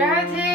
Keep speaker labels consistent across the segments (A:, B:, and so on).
A: Radhe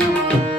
A: thank you.